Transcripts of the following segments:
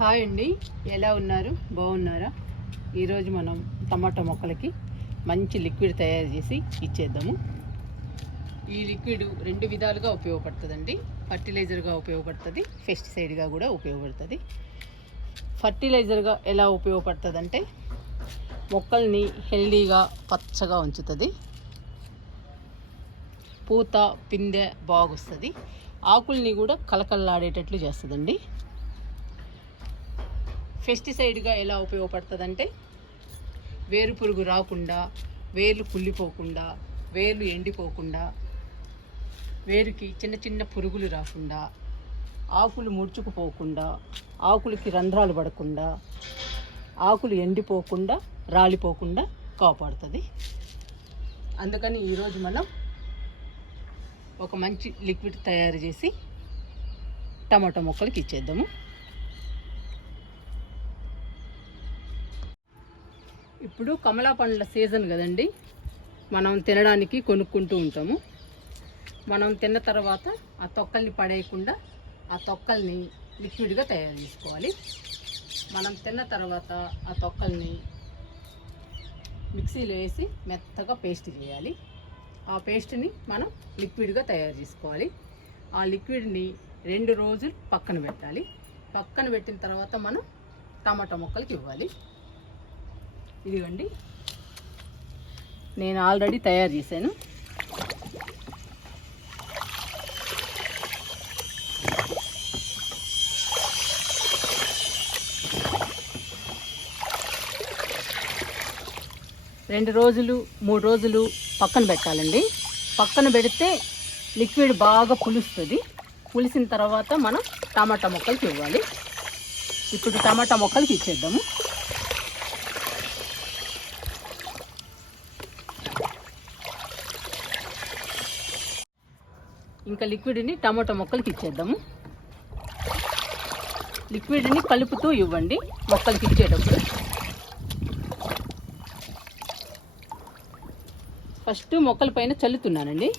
Hi అండి. ఎలా ఉన్నారు? బాగున్నారా? ఈరోజు మనం టమాటా మొక్కలకి మంచి లిక్విడ్ తయారు చేసి ఇచ్చేద్దాము. ఈ లిక్విడ్ రెండు విధాలుగా ఉపయోగపడుతుందండి. ఫర్టిలైజర్గా ఉపయోగపడుతుంది పెస్టిసైడ్గా కూడా ఉపయోగపడుతుంది. ఫర్టిలైజర్గా ఎలా ఉపయోగపడుతుందంటే మొక్కల్ని హెల్దీగా పచ్చగా ఉంచుతుంది. పూత పిందె బాగొస్తుంది. ఆకుల్ని కూడా కలకల్లాడేటట్లు చేస్తుందండి. పెస్టిసైడ్గా ఎలా ఉపయోగపడుతుందంటే వేరు పురుగు రాకుండా వేర్లు కుళ్ళిపోకుండా వేర్లు ఎండిపోకుండా వేరుకి చిన్న చిన్న పురుగులు రాకుండా ఆకులు ముడుచుకుపోకుండా ఆకులకి రంధ్రాలు పడకుండా ఆకులు ఎండిపోకుండా రాలిపోకుండా కాపాడుతుంది. అందుకని ఈరోజు మనం ఒక మంచి లిక్విడ్ తయారు చేసి టమాటా మొక్కలకి ఇచ్చేద్దాము. ఇప్పుడు కమలా పండ్ల సీజన్ కదండి. మనం తినడానికి కొనుక్కుంటూ ఉంటాము. మనం తిన్న తర్వాత ఆ తొక్కల్ని పడేయకుండా ఆ తొక్కల్ని లిక్విడ్గా తయారు చేసుకోవాలి. మనం తిన్న తర్వాత ఆ తొక్కల్ని మిక్సీలో వేసి మెత్తగా పేస్ట్ చేయాలి. ఆ పేస్ట్ని మనం లిక్విడ్గా తయారు చేసుకోవాలి. ఆ లిక్విడ్ని రెండు రోజులు పక్కన పెట్టాలి. పక్కన పెట్టిన తర్వాత మనం టమాటా మొక్కలకి ఇవ్వాలి. ఇదిగోండి. నేను ఆల్రెడీ తయారు చేశాను. రెండు రోజులు మూడు రోజులు పక్కన పెట్టాలండి. పక్కన పెడితే లిక్విడ్ బాగా పులుస్తుంది. పులిసిన తర్వాత మనం టమాటా మొక్కలకి ఇవ్వాలి. ఇప్పుడు టమాటా మొక్కలకి ఇచ్చేద్దాము. ఇంకా లిక్విడ్ని టమాటా మొక్కలకి ఇచ్చేద్దాము. లిక్విడ్ని కలుపుతూ ఇవ్వండి మొక్కలకి ఇచ్చేటప్పుడు. ఫస్ట్ మొక్కల పైన చల్లుతున్నానండి.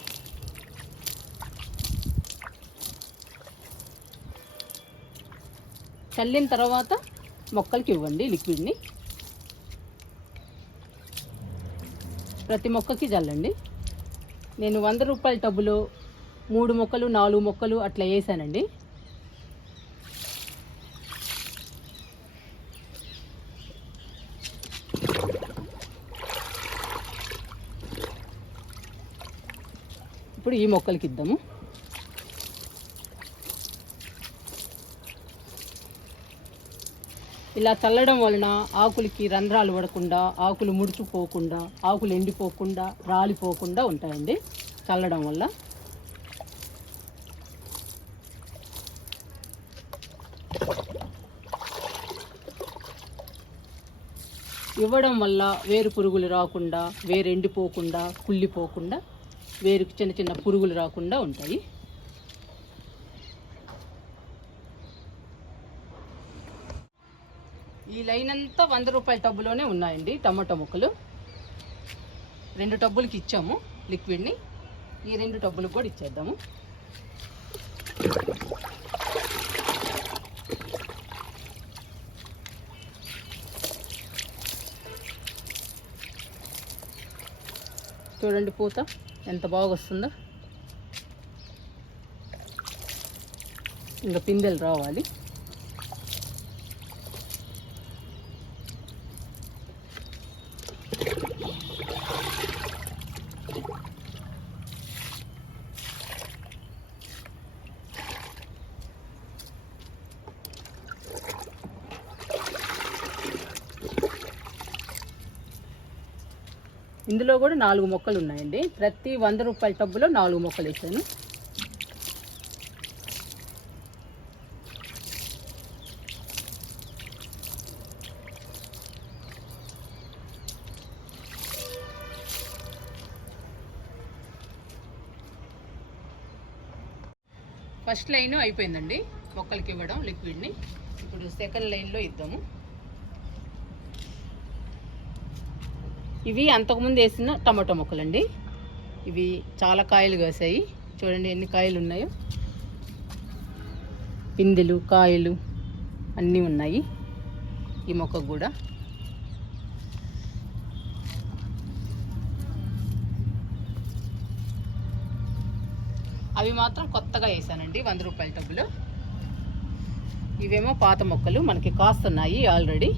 చల్లిన తర్వాత మొక్కలకి ఇవ్వండి లిక్విడ్ని ప్రతి మొక్కకి చల్లండి. నేను వంద రూపాయల టబ్బులో మూడు మొక్కలు నాలుగు మొక్కలు అట్లా వేసానండి. ఇప్పుడు ఈ మొక్కలకి ఇద్దాము. ఇలా చల్లడం వలన ఆకులకి రంధ్రాలు పడకుండా ఆకులు ముడుచుకోకుండా ఆకులు ఎండిపోకుండా రాలిపోకుండా ఉంటాయండి చల్లడం వల్ల. ఇవ్వడం వల్ల వేరు పురుగులు రాకుండా వేరు ఎండిపోకుండా కుళ్ళిపోకుండా వేరు చిన్న చిన్న పురుగులు రాకుండా ఉంటాయి. ఈ లైన్ అంతా వంద రూపాయల టబ్బులోనే ఉన్నాయండి టమాటో ముక్కలు. రెండు టబ్బులకి ఇచ్చాము లిక్విడ్ని. ఈ రెండు టబ్బులకు కూడా ఇచ్చేద్దాము. చూడండి పూత ఎంత బాగా వస్తుందో ఇంకా పిందెలు రావాలి. ఇందులో కూడా నాలుగు మొక్కలు ఉన్నాయండి. ప్రతి వంద రూపాయల టబ్బులో నాలుగు మొక్కలు వేసాను. ఫస్ట్ లైన్ అయిపోయిందండి మొక్కలకి ఇవ్వడం లిక్విడ్ని. ఇప్పుడు సెకండ్ లైన్లో ఇద్దాము. ఇవి అంతకుముందు వేసిన టమాటో మొక్కలండి. ఇవి చాలా కాయలు కాసాయి. చూడండి ఎన్ని కాయలు ఉన్నాయో. పిందెలు కాయలు అన్నీ ఉన్నాయి. ఈ మొక్కకు కూడా. అవి మాత్రం కొత్తగా వేసానండి వంద రూపాయల టబ్బులు. ఇవేమో పాత మొక్కలు మనకి కాస్తున్నాయి ఆల్రెడీ.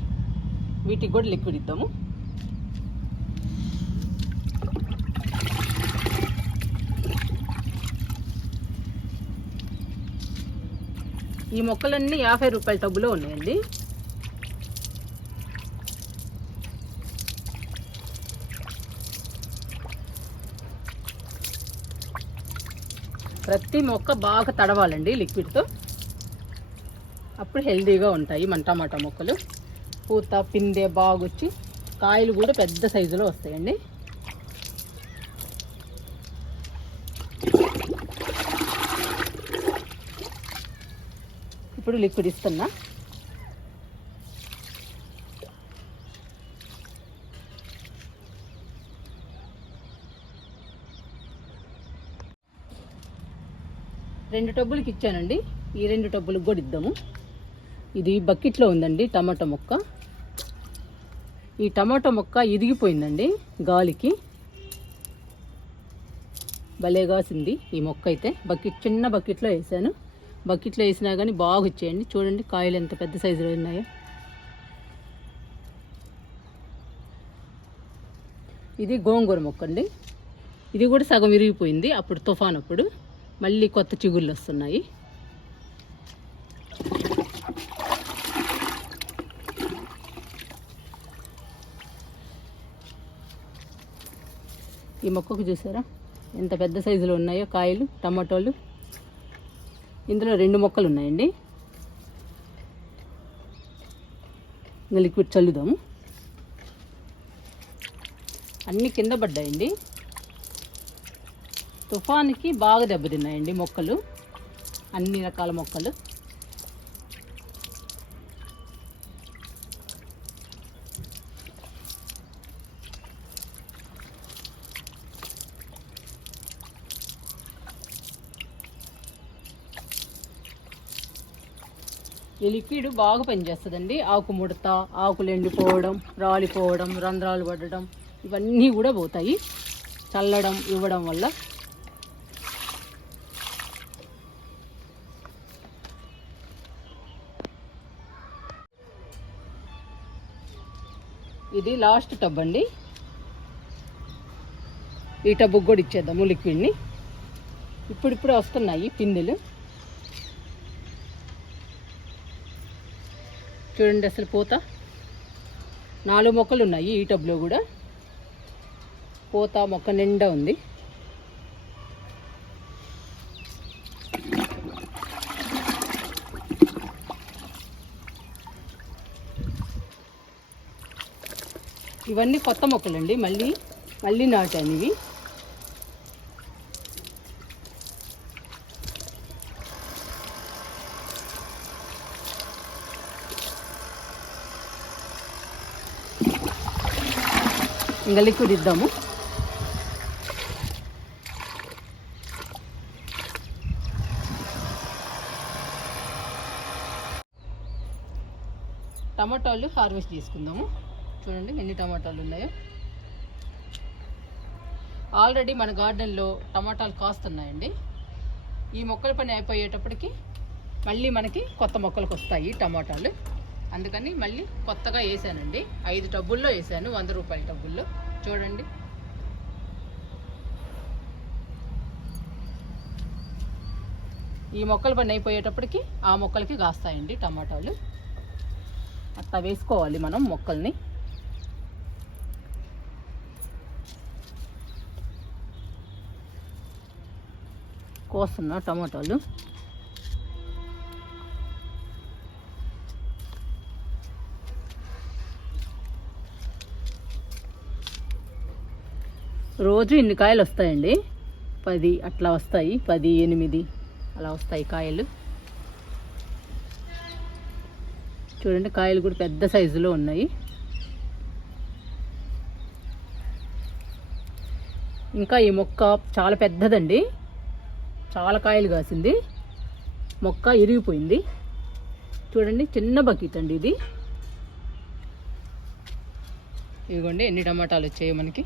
వీటికి కూడా లిక్విడ్ ఇద్దాము. ఈ మొక్కలన్నీ యాభై రూపాయల టబ్బులో ఉన్నాయండి. ప్రతి మొక్క బాగా తడవాలండి లిక్విడ్తో. అప్పుడు హెల్దీగా ఉంటాయి మన టమాటా మొక్కలు. పూత పిందె బాగొచ్చి కాయలు కూడా పెద్ద సైజులో వస్తాయండి. ఇప్పుడు లిక్విడ్ ఇస్తున్నా. రెండు టబ్బులకి ఇచ్చానండి. ఈ రెండు టబ్బులకు కూడా ఇద్దాము. ఇది బకెట్లో ఉందండి టమాటా మొక్క. ఈ టమాటా మొక్క ఇరిగిపోయిందండి గాలికి. భలే కాసింది ఈ మొక్క అయితే. బకెట్ చిన్న బకెట్లో వేసాను. బకెట్లో వేసినా కానీ బాగా వచ్చేయండి. చూడండి కాయలు ఎంత పెద్ద సైజులో ఉన్నాయో. ఇది గోంగూర మొక్క అండి ఇది కూడా సగం విరిగిపోయింది. అప్పుడు తుఫాన్ అప్పుడు. మళ్ళీ కొత్త చిగుళ్ళు వస్తున్నాయి. ఈ మొక్కకు చూసారా? ఎంత పెద్ద సైజులో ఉన్నాయో కాయలు టమాటోలు. ఇందులో రెండు మొక్కలు ఉన్నాయండి. ఇంకా లిక్విడ్ చల్లుదాము అన్నీ కింద పడ్డాయండి. తుఫానికి బాగా దెబ్బతిన్నాయండి మొక్కలు. అన్ని రకాల మొక్కలు. ఈ లిక్విడ్ బాగా పనిచేస్తుందండి. ఆకు ముడత ఆకులు ఎండిపోవడం రాలిపోవడం రంధ్రాలు పడడం ఇవన్నీ కూడా పోతాయి. చల్లడం ఇవ్వడం వల్ల. ఇది లాస్ట్ టబ్ అండి. ఈ టబ్బు కూడా ఇచ్చేద్దాము లిక్విడ్ని. ఇప్పుడిప్పుడే వస్తున్నాయి పిందెలు. చూడండి అసలు పూత. నాలుగు మొక్కలు ఉన్నాయి ఈ టబ్లో కూడా. పూత మొక్క నిండా ఉంది. ఇవన్నీ కొత్త మొక్కలండి. మళ్ళీ మళ్ళీ నాటాను ఇవి. ఇంకా లిక్విడ్ ఇద్దాము. టమాటాలు హార్వెస్ట్ చేసుకుందాము. చూడండి ఎన్ని టమాటాలు ఉన్నాయో. ఆల్రెడీ మన గార్డెన్లో టమాటాలు కాస్తున్నాయండి. ఈ మొక్కల పని అయిపోయేటప్పటికి మళ్ళీ మనకి కొత్త మొక్కలకు వస్తాయి టమాటాలు. అందుకని మళ్ళీ కొత్తగా వేసానండి. ఐదు టబ్బుల్లో వేసాను వంద రూపాయల టబ్బుల్లో. చూడండి. ఈ మొక్కలు పని అయిపోయేటప్పటికి ఆ మొక్కలకి కాస్తాయండి టమాటాలు. అట్లా వేసుకోవాలి మనం మొక్కల్ని. కోస్తున్నా టమాటాలు. రోజు ఇన్ని కాయలు వస్తాయండి. పది అట్లా వస్తాయి. పది ఎనిమిది అలా వస్తాయి కాయలు. చూడండి కాయలు కూడా పెద్ద సైజులో ఉన్నాయి. ఇంకా ఈ మొక్క చాలా పెద్దదండి. చాలా కాయలు కాసింది. మొక్క ఇరిగిపోయింది. చూడండి చిన్న బకెట్ అండి ఇది. ఇదిగోండి ఎన్ని టమాటాలు వచ్చాయి మనకి.